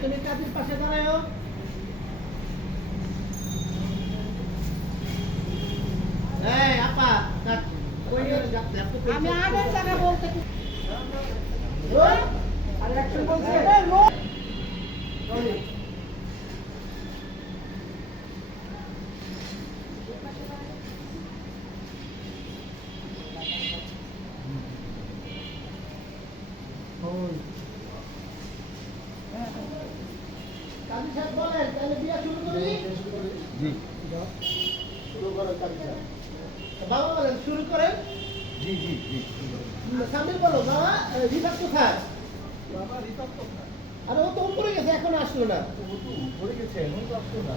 তুমি কাজের পাশে ওই আমি আগের জায়গা বলতে আর অ্যাকশন বলছে কাজী সাহেব বলেন তাহলে বিয়া শুরু করি জি শুরু করেন বাবা বলেন শুরু করেন জি জি জি সামিল বলো বাবা রিভার কোথায় বাবা রিপাপ কোথায় আরে ও তো উপরে গেছে এখন আসলো না ও তো পড়ে গেছে এখন তো না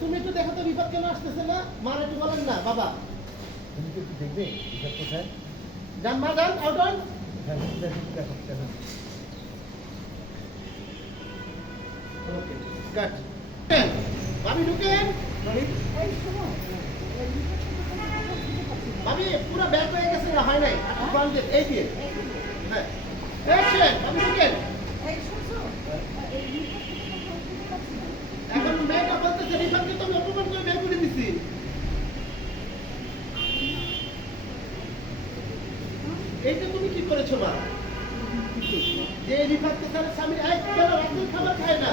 তুমি একটু দেখো তো রিভার কেন আসতেছে না মার একটু বলেন না বাবা তুমি কি একটু দেখবে রিপাপ কোথায়? যান মা যান আউট হন হ্যাঁ দেখো দেখো দেখো ওকে কাট ভাবি ঢুকেন ভাবি পুরো ব্যাক হয়ে গেছে হয় নাই? আপনি ফ্রন্ট দিয়ে এই দিয়ে। হ্যাঁ। ভাবি ঢুকেন এই শুনছো এই এখন মেয়েটা বলতেছে রিভারকে তো আমি অপমান করে বের করে দিছি। এইটা তুমি কি করেছ মা? যে রিভারকে তার স্বামী এক বেলা রাতের খাবার খায় না।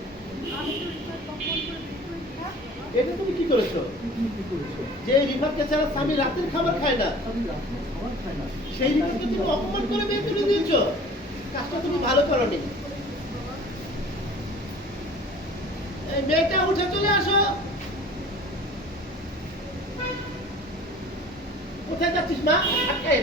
এটা তুমি কি করেছ? যে রিফারকে ছাড়া স্বামী রাতের খাবার খায় না, সেই রিফারকে তুমি অপমান করে বের করে দিয়েছ। কাজটা তুমি ভালো করনি। এই মেয়েটা উঠে চলে আসো। কোথায় যাচ্ছিস মা? আটকে